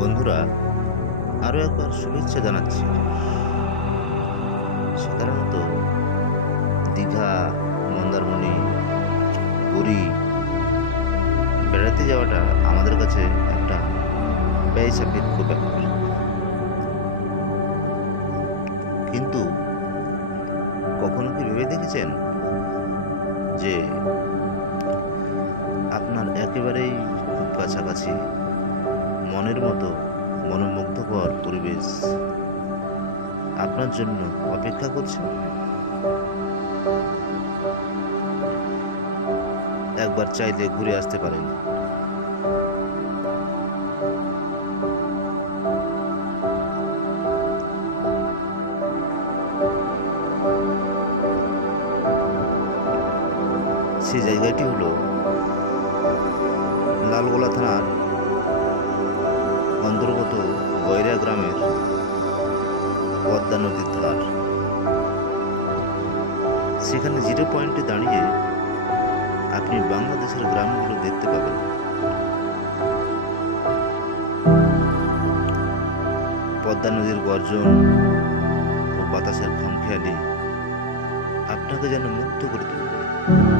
বন্ধুরা আরও একবার শুভেচ্ছা জানাচ্ছি। সাধারণত দীঘা, মন্দারমণি, পুরী বেড়াতে যাওয়াটা আমাদের কাছে একটা ব্যয় সাপেক্ষ ব্যাপার। কিন্তু কখনো কি ভেবে দেখেছেন যে আপনার একেবারেই খুব কাছাকাছি মনের মতো মনোমুগ্ধকর পরিবেশ আপনার জন্য অপেক্ষা করছে। একবার চাইলে ঘুরে আসতে পারেন। সেই জায়গাটি হলো লালগোলা থানার অন্তর্গত বৈরা গ্রামের পদ্মা নদীর ধার। সেখানে জিরো পয়েন্টে দাঁড়িয়ে আপনি বাংলাদেশের গ্রামগুলো দেখতে পাবেন। পদ্মা নদীর গর্জন ও বাতাসের খামখেয়ালি আপনাকে যেন মুক্ত করে তুলবে।